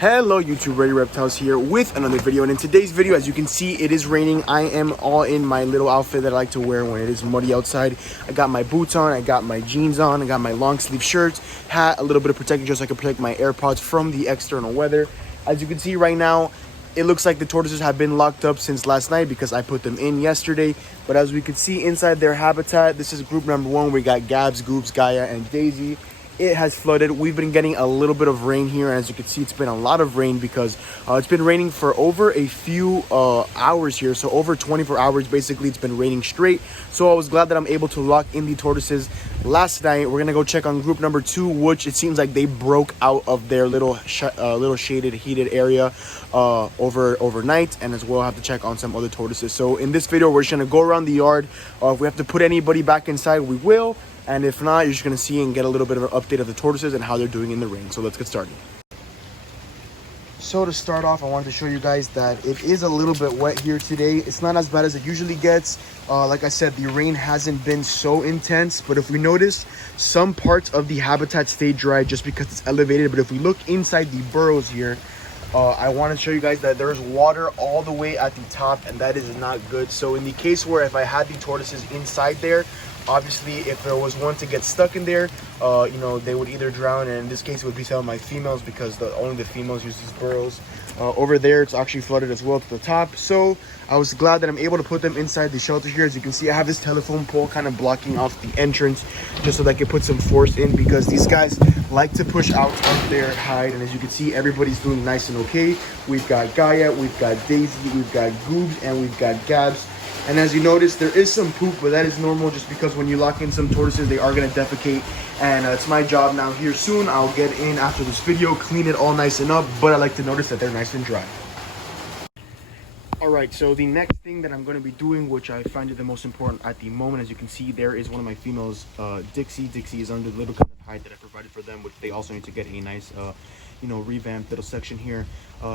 Hello YouTube, Ready Reptiles here with another video, and in today's video, as you can see, it is raining. I am all in my little outfit that I like to wear when it is muddy outside. I got my boots on, I got my jeans on, I got my long sleeve shirts, hat, a little bit of protection just so I can protect my AirPods from the external weather. As you can see right now, it looks like the tortoises have been locked up since last night because I put them in yesterday. But as we can see inside their habitat, this is group number one. We got Gabs, Goops, Gaia, and Daisy. It has flooded. We've been getting a little bit of rain here. As you can see, it's been a lot of rain because it's been raining for over a few hours here. So over 24 hours, basically, it's been raining straight. So I was glad that I'm able to lock in the tortoises last night. We're gonna go check on group number two, which it seems like they broke out of their little shaded, heated area overnight, and as well have to check on some other tortoises. So in this video, we're just gonna go around the yard. If we have to put anybody back inside, we will. And if not, you're just going to see and get a little bit of an update of the tortoises and how they're doing in the rain. So let's get started. So to start off, I wanted to show you guys that it is a little bit wet here today. It's not as bad as it usually gets. Like I said, the rain hasn't been so intense. But if we notice, some parts of the habitat stay dry just because it's elevated. But if we look inside the burrows here, I want to show you guys that there's water all the way at the top, and that is not good. So in the case where if I had the tortoises inside there, obviously if there was one to get stuck in there, you know, they would either drown, and in this case it would be some of my females because only the females use these burrows. Over there it's actually flooded as well to the top. So I was glad that I'm able to put them inside the shelter here. As you can see, I have this telephone pole kind of blocking off the entrance just so that I can put some force in, because these guys like to push out of their hide. And as you can see, everybody's doing nice and okay. We've got Gaia, we've got Daisy, we've got Goobs, and we've got Gabs. And as you notice, there is some poop, but that is normal just because when you lock in some tortoises, they are going to defecate. And it's my job now here soon. I'll get in after this video, clean it all nice and up, but I like to notice that they're nice and dry. Alright, so the next thing that I'm going to be doing, which I find it the most important at the moment, as you can see, there is one of my females, Dixie. Dixie is under the little kind of hide that I provided for them, which they also need to get a nice, you know, revamped little section here.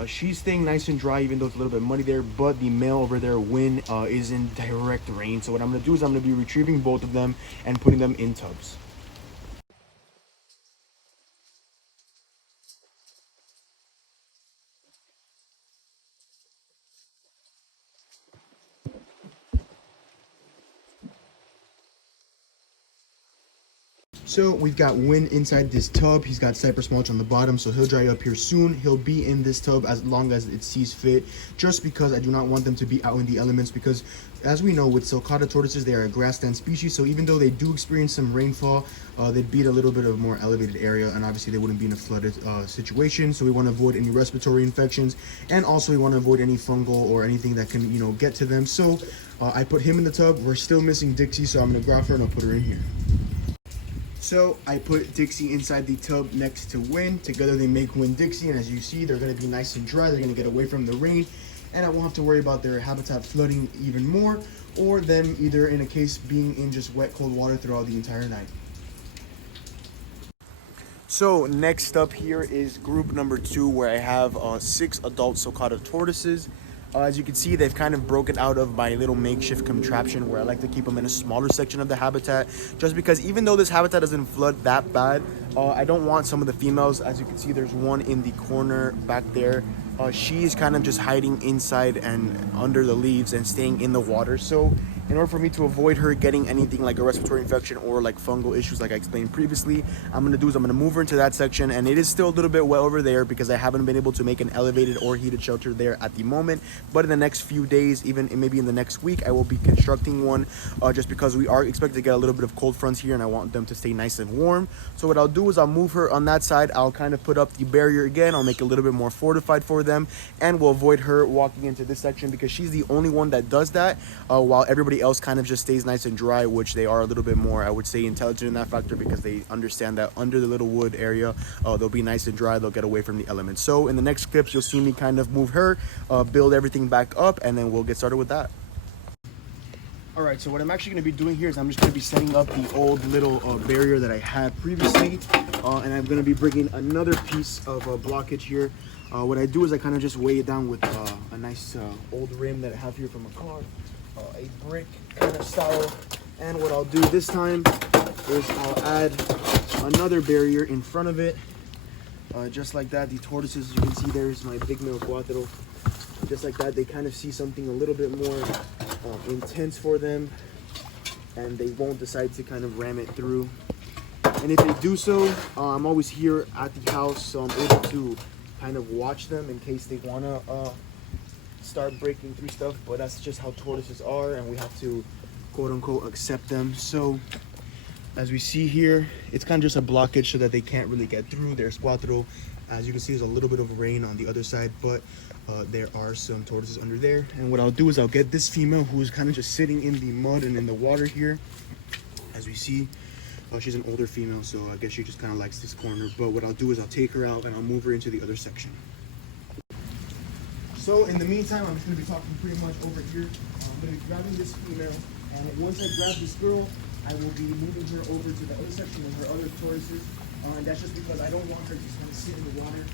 She's staying nice and dry, even though it's a little bit muddy there, but the male over there, Win, is in direct rain. So what I'm going to do is I'm going to be retrieving both of them and putting them in tubs. So we've got Win inside this tub. He's got cypress mulch on the bottom, so he'll dry up here soon. He'll be in this tub as long as it sees fit, just because I do not want them to be out in the elements, because as we know, with sulcata tortoises, they are a grassland species. So even though they do experience some rainfall, they'd be at a little bit of more elevated area, and obviously they wouldn't be in a flooded situation. So we want to avoid any respiratory infections, and also we want to avoid any fungal or anything that can, you know, get to them. So I put him in the tub. We're still missing Dixie, so I'm going to grab her and I'll put her in here. So I put Dixie inside the tub next to Win. Together they make Win Dixie, and as you see, they're going to be nice and dry. They're going to get away from the rain, and I won't have to worry about their habitat flooding even more, or them either in a case being in just wet, cold water throughout the entire night. So next up here is group number two, where I have 6 adult sulcata tortoises. As you can see, they've kind of broken out of my little makeshift contraption where I like to keep them in a smaller section of the habitat, just because even though this habitat doesn't flood that bad, I don't want some of the females. As you can see, there's one in the corner back there. She is kind of just hiding inside and under the leaves and staying in the water. So in order for me to avoid her getting anything like a respiratory infection or like fungal issues like I explained previously, I'm going to do is I'm going to move her into that section. And it is still a little bit wet over there because I haven't been able to make an elevated or heated shelter there at the moment. But in the next few days, even maybe in the next week, I will be constructing one, just because we are expected to get a little bit of cold fronts here and I want them to stay nice and warm. So what I'll do is I'll move her on that side. I'll kind of put up the barrier again. I'll make it a little bit more fortified for them, and we'll avoid her walking into this section because she's the only one that does that, while everybody else kind of just stays nice and dry, which they are a little bit more, I would say, intelligent in that factor, because they understand that under the little wood area, they'll be nice and dry. They'll get away from the elements. So in the next clips, you'll see me kind of move her, build everything back up, and then we'll get started with that. Alright, so what I'm actually going to be doing here is I'm just going to be setting up the old little barrier that I had previously, and I'm going to be bringing another piece of blockage here. What I do is I kind of just weigh it down with a nice old rim that I have here from a car, a brick kind of style. And what I'll do this time is I'll add another barrier in front of it, Just like that, the tortoises, you can see there's my big male cuatro. Just like that, they kind of see something a little bit more intense for them, and they won't decide to kind of ram it through. And if they do so, I'm always here at the house, so I'm able to kind of watch them in case they want to start breaking through stuff. But that's just how tortoises are, and we have to quote unquote accept them. So as we see here, it's kind of just a blockage so that they can't really get through. There's cuatro. As you can see, there's a little bit of rain on the other side, but there are some tortoises under there. And what I'll do is I'll get this female who is kind of just sitting in the mud and in the water here. As we see, she's an older female, so I guess she just kind of likes this corner. But what I'll do is I'll take her out and I'll move her into the other section. So in the meantime, I'm just going to be talking pretty much over here. I'm going to be grabbing this female, and once I grab this girl, I will be moving her over to the other section of her other tortoises. And that's just because I don't want her to just kind of sit in the water.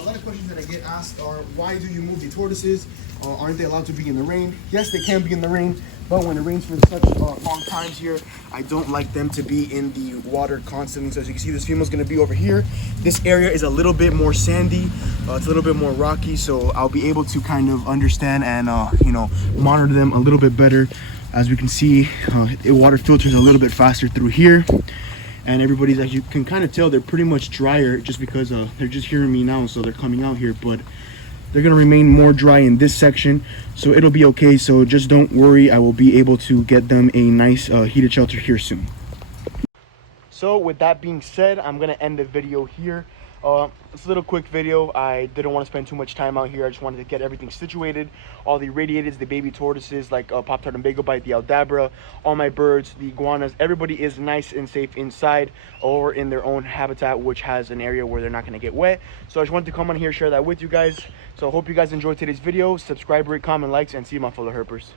A lot of questions that I get asked are, why do you move the tortoises? Aren't they allowed to be in the rain? Yes, they can be in the rain, but when it rains for such long times here, I don't like them to be in the water constantly. So as you can see, this female's gonna be over here. This area is a little bit more sandy. It's a little bit more rocky, so I'll be able to kind of understand and you know, monitor them a little bit better. As we can see, the water filters a little bit faster through here. And everybody's, as you can kind of tell, they're pretty much drier just because they're just hearing me now, so they're coming out here. But they're gonna remain more dry in this section, so it'll be okay. So just don't worry, I will be able to get them a nice heated shelter here soon. So with that being said, I'm gonna end the video here. It's a little quick video. I didn't want to spend too much time out here. I just wanted to get everything situated. All the radiateds, the baby tortoises like Pop-Tart and Bagel Bite, the Aldabra, all my birds, the iguanas, everybody is nice and safe inside or in their own habitat, which has an area where they're not going to get wet. So I just wanted to come on here, share that with you guys. So I hope you guys enjoyed today's video. Subscribe, rate, comment, likes, and see you, my fellow herpers.